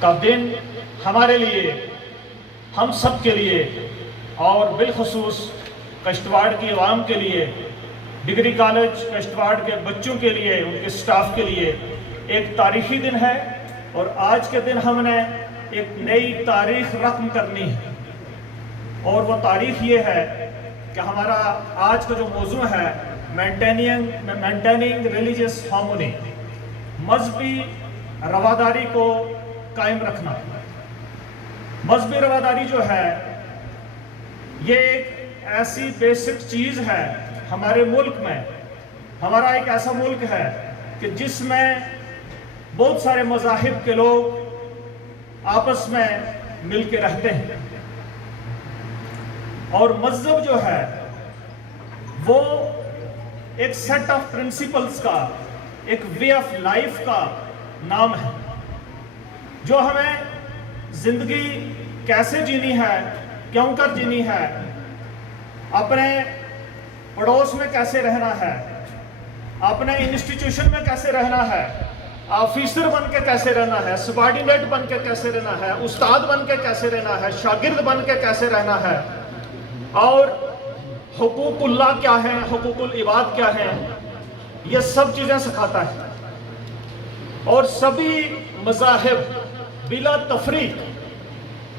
का दिन हमारे लिए, हम सब के लिए और बिलखसूस कश्तवाड़ की आवाम के लिए, डिग्री कॉलेज कश्तवाड़ के बच्चों के लिए, उनके स्टाफ के लिए एक तारीखी दिन है। और आज के दिन हमने एक नई तारीख रक़म करनी है, और वो तारीख ये है कि हमारा आज का जो मौजू है मेंटेनिंग रिलीजियस हार्मोनी, मजहबी रवादारी को कायम रखना। मजहबी रवादारी जो है ये एक ऐसी बेसिक चीज़ है हमारे मुल्क में। हमारा एक ऐसा मुल्क है कि जिसमें बहुत सारे मज़ाहिब के लोग आपस में मिल के रहते हैं, और मज़हब जो है वो एक सेट ऑफ प्रिंसिपल्स का, एक वे ऑफ लाइफ का नाम है, जो हमें ज़िंदगी कैसे जीनी है, क्यों कर जीनी है, अपने पड़ोस में कैसे रहना है, अपने इंस्टीट्यूशन में कैसे रहना है, ऑफिसर बन के कैसे रहना है, सबॉर्डिनेट बन के कैसे रहना है, उस्ताद बन के कैसे रहना है, शागिर्द बन के कैसे रहना है, और हुकूकुल्लाह क्या है, हुकूकुल इबाद क्या है, ये सब चीज़ें सिखाता है। और सभी मज़ाहिब बिला तफरीक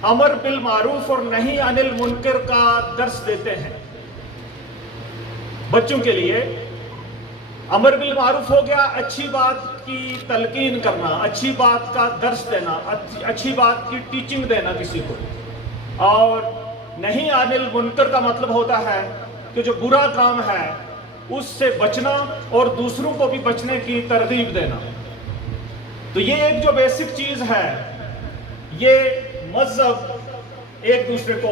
अमर बिल मारूफ और नहीं अनिल मुनकर का दर्स देते हैं। बच्चों के लिए अमर बिल मारूफ हो गया, अच्छी बात की तलकीन करना, अच्छी बात का दर्स देना, अच्छी बात की टीचिंग देना किसी को, और नहीं अनिल मुनकर का मतलब होता है कि जो बुरा काम है उससे बचना और दूसरों को भी बचने की तरगीब देना। तो ये एक जो बेसिक चीज़ है, ये मज़हब एक दूसरे को,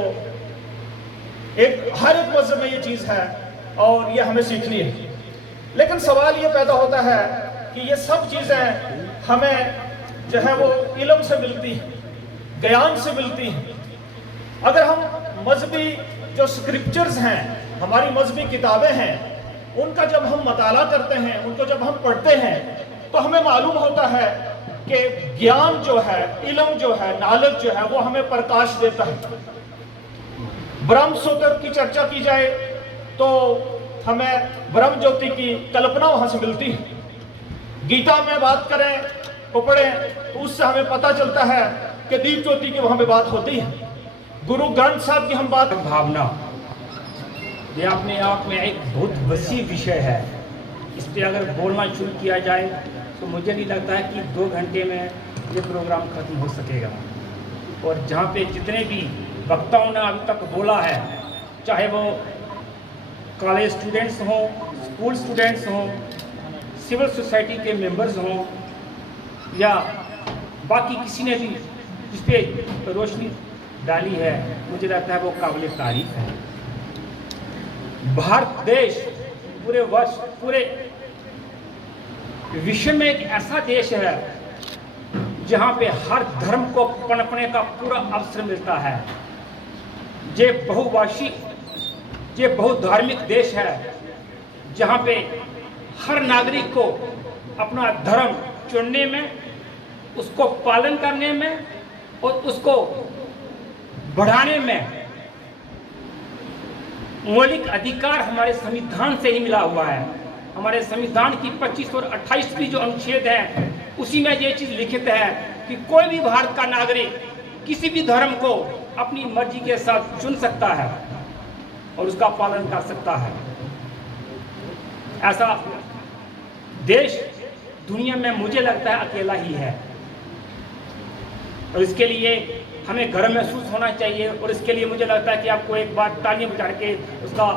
हर एक मज़हब में ये चीज़ है और ये हमें सीखनी है। लेकिन सवाल ये पैदा होता है कि ये सब चीज़ें हमें जो है वो इल्म से मिलती हैं, ज्ञान से मिलती हैं। अगर हम मजहबी जो स्क्रिप्चर्स हैं, हमारी मजहबी किताबें हैं, उनका जब हम मताला करते हैं, उनको जब हम पढ़ते हैं, तो हमें मालूम होता है कि ज्ञान जो है, इल्म जो है, नॉलेज जो है, वो हमें प्रकाश देता है। ब्रह्म सूत्र की चर्चा की जाए तो हमें ब्रह्म ज्योति की कल्पना वहां से मिलती है। गीता में बात करें तो पढ़ें तो उससे हमें पता चलता है कि दीप ज्योति की वहां पे बात होती है। गुरु ग्रंथ साहब की हम बात, भावना, ये अपने आप में एक बहुत वसी विषय है। इस पर अगर बोलना शुरू किया जाए तो मुझे नहीं लगता है कि 2 घंटे में ये प्रोग्राम खत्म हो सकेगा। और जहाँ पे जितने भी वक्ताओं ने अभी तक बोला है, चाहे वो कॉलेज स्टूडेंट्स हों, स्कूल स्टूडेंट्स हों, सिविल सोसाइटी के मेंबर्स हों, या बाकी किसी ने भी इस पर रोशनी डाली है, मुझे लगता है वो काबिल तारीफ है। भारत देश पूरे विश्व में एक ऐसा देश है जहाँ पे हर धर्म को पनपने का पूरा अवसर मिलता है। ये बहुभाषी, ये बहुधार्मिक देश है जहाँ पे हर नागरिक को अपना धर्म चुनने में, उसको पालन करने में और उसको बढ़ाने में मौलिक अधिकार हमारे संविधान से ही मिला हुआ है। हमारे संविधान की 25 और 28वीं जो अनुच्छेद है, उसी में ये चीज़ लिखित है कि कोई भी भारत का नागरिक किसी भी धर्म को अपनी मर्जी के साथ चुन सकता है और उसका पालन कर सकता है। ऐसा देश दुनिया में मुझे लगता है अकेला ही है, और इसके लिए हमें गर्व महसूस होना चाहिए। और इसके लिए मुझे लगता है कि आपको एक बार तालियां बजा के उसका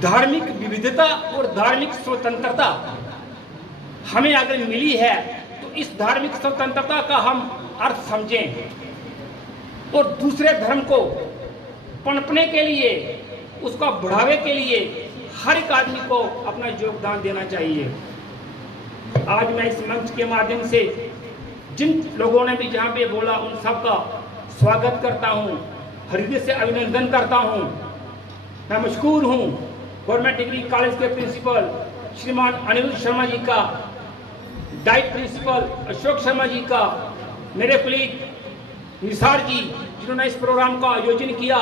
धार्मिक विविधता और धार्मिक स्वतंत्रता हमें अगर मिली है तो इस धार्मिक स्वतंत्रता का हम अर्थ समझें और दूसरे धर्म को पनपने के लिए, उसका बढ़ावे के लिए हर एक आदमी को अपना योगदान देना चाहिए। आज मैं इस मंच के माध्यम से जिन लोगों ने भी जहाँ पे बोला उन सब का स्वागत करता हूँ, हृदय से अभिनंदन करता हूँ। मैं मशकूर हूँ गवर्नमेंट डिग्री कॉलेज के प्रिंसिपल श्रीमान अनिरुद्ध शर्मा जी का, डाइट प्रिंसिपल अशोक शर्मा जी का, मेरे कुलीग निसार जी जिन्होंने इस प्रोग्राम का आयोजन किया,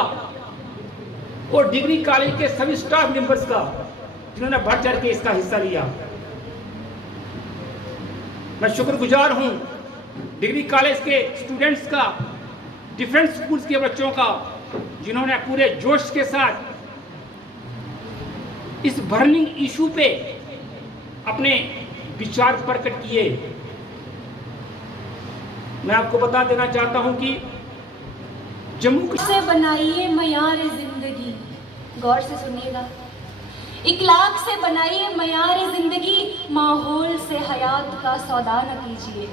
और डिग्री कॉलेज के सभी स्टाफ मेंबर्स का जिन्होंने बढ़ चढ़ के इसका हिस्सा लिया। मैं शुक्रगुजार हूं डिग्री कॉलेज के स्टूडेंट्स का, डिफरेंट स्कूल्स के बच्चों का, जिन्होंने पूरे जोश के साथ इस बर्निंग इशू पे अपने विचार प्रकट किए। मैं आपको बता देना चाहता हूं कि जम्मू से बनाइए मयार जिंदगी, गौर से सुनिएगा, इखलाक से बनाइए मयार जिंदगी, माहौल से हयात का सौदा न कीजिए।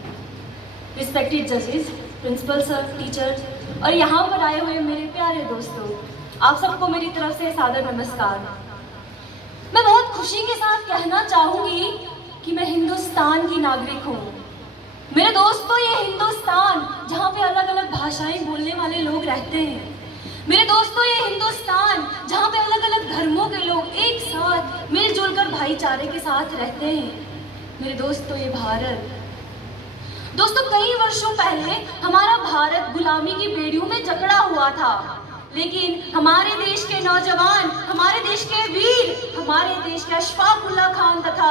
रिस्पेक्टेड जजेस, प्रिंसिपल सर, टीचर्स और यहाँ पर आए हुए मेरे प्यारे दोस्तों, आप सबको मेरी तरफ से सादर नमस्कार। मैं बहुत खुशी के साथ कहना चाहूँगी कि मैं हिंदुस्तान की नागरिक हूँ। मेरे दोस्तों, ये हिंदुस्तान जहाँ पे अलग अलग भाषाएं बोलने वाले लोग रहते हैं, मेरे दोस्तों ये हिंदुस्तान जहाँ पे अलग अलग धर्मों के लोग एक साथ मिलजुल कर भाईचारे के साथ रहते हैं, मेरे दोस्तों ये भारत। दोस्तों, कई वर्षों पहले हमारा भारत गुलामी की बेड़ियों में जकड़ा हुआ था, लेकिन हमारे देश के नौजवान, हमारे देश के वीर, हमारे देश के अशफाक उल्लाह खान तथा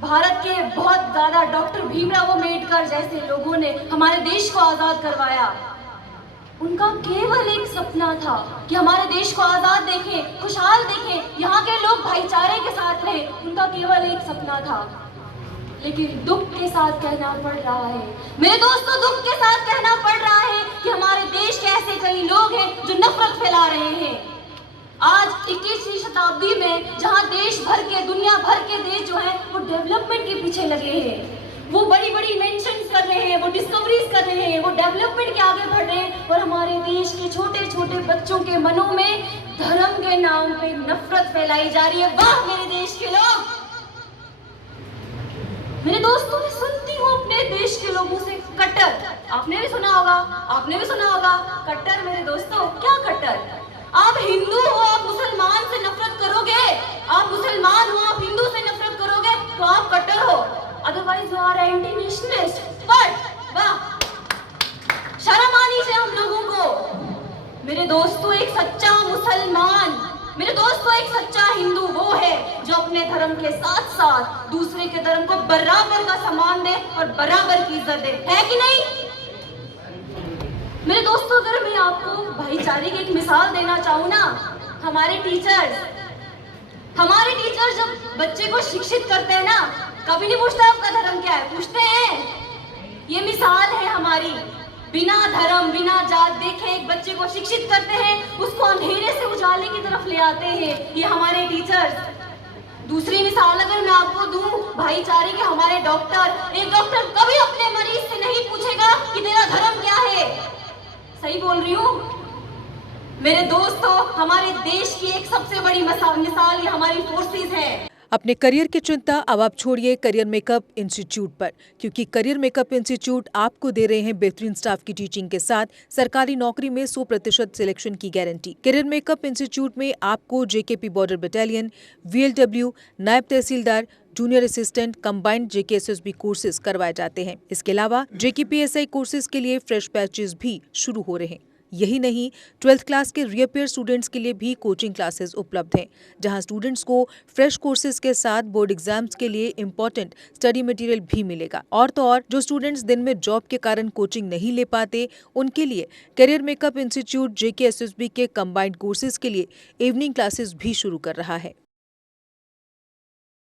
भारत के बहुत ज़्यादा डॉक्टर भीमराव अम्बेडकर जैसे लोगों ने हमारे देश को आज़ाद करवाया। उनका केवल एक सपना था कि हमारे देश को आज़ाद देखें, खुशहाल देखें, यहाँ के लोग भाईचारे के साथ रहें। उनका केवल एक सपना था, लेकिन दुख के साथ कहना पड़ रहा है, मेरे दोस्तों, दुख के साथ कहना पड़ रहा है कि हमारे देश के ऐसे कई लोग हैं जो नफरत फैला रहे हैं। आज 21वीं शताब्दी में जहां देश भर के, दुनिया भर के देश जो हैं वो डेवलपमेंट के पीछे लगे हैं, वो बड़ी बड़ी इन्वेंशंस कर रहे हैं, वो डिस्कवरीज कर रहे हैं, वो डेवलपमेंट के आगे बढ़ रहे हैं, और हमारे देश के छोटे छोटे बच्चों के मनों में धर्म के नाम पे नफरत फैलाई जा रही है। वाह मेरे देश के लोग! मेरे दोस्तों, मैं सुनती हूँ अपने देश के लोगों से कट्टर, आपने भी सुना होगा, आपने भी सुना होगा कट्टर। मेरे दोस्तों, क्या कट्टर? आप हिंदू हो, आप मुसलमान से नफरत करोगे, आप मुसलमान हो, आप हिंदू से नफरत करोगे तो आप कट्टर हो, otherwise you are anti nationalist. But वाह, शर्म आनी चाहिए हम लोगों को। मेरे दोस्तों, एक सच्चा मुसलमान, मेरे दोस्तों एक सच्चा हिंदू वो है जो अपने धर्म के साथ साथ दूसरे के धर्म को बराबर का सम्मान दे और बराबर की इज्जत दे, है कि नहीं? मेरे दोस्तों, अगर मैं आपको भाईचारे की एक मिसाल देना चाहूँ ना, हमारे टीचर्स जब बच्चे को शिक्षित करते हैं ना, कभी नहीं पूछते आपका धर्म क्या है, पूछते हैं। ये मिसाल है हमारी, बिना धर्म बिना जात देखे एक बच्चे को शिक्षित करते हैं, उसको अंधेरे से उजाले की तरफ ले आते हैं, ये हमारे टीचर्स। दूसरी मिसाल अगर मैं आपको दूं भाईचारे के, हमारे डॉक्टर, एक डॉक्टर कभी अपने मरीज से नहीं पूछेगा कि तेरा धर्म क्या है। सही बोल रही हूँ मेरे दोस्तों, हमारे देश की एक सबसे बड़ी मिसाल ये हमारी फोर्सेस है। अपने करियर की चिंता अब आप छोड़िए करियर मेकअप इंस्टीट्यूट पर, क्योंकि करियर मेकअप इंस्टीट्यूट आपको दे रहे हैं बेहतरीन स्टाफ की टीचिंग के साथ सरकारी नौकरी में 100% सिलेक्शन की गारंटी। करियर मेकअप इंस्टीट्यूट में आपको जेकेपी बॉर्डर बटालियन, VLW, नायब तहसीलदार, junior assistant, combined JKSSB courses करवाए जाते हैं। इसके अलावा JKPSI कोर्सेज के लिए फ्रेश बैचेज भी शुरू हो रहे हैं। यही नहीं, 12th क्लास के रीअपेयर स्टूडेंट्स के लिए भी कोचिंग क्लासेस उपलब्ध हैं, जहां स्टूडेंट्स को फ्रेश कोर्सेज के साथ बोर्ड एग्जाम्स के लिए इम्पोर्टेंट स्टडी मटेरियल भी मिलेगा। और तो और, जो स्टूडेंट्स दिन में जॉब के कारण कोचिंग नहीं ले पाते, उनके लिए करियर मेकअप इंस्टीट्यूट JKSSB के कंबाइंड कोर्सेज के लिए इवनिंग क्लासेस भी शुरू कर रहा है।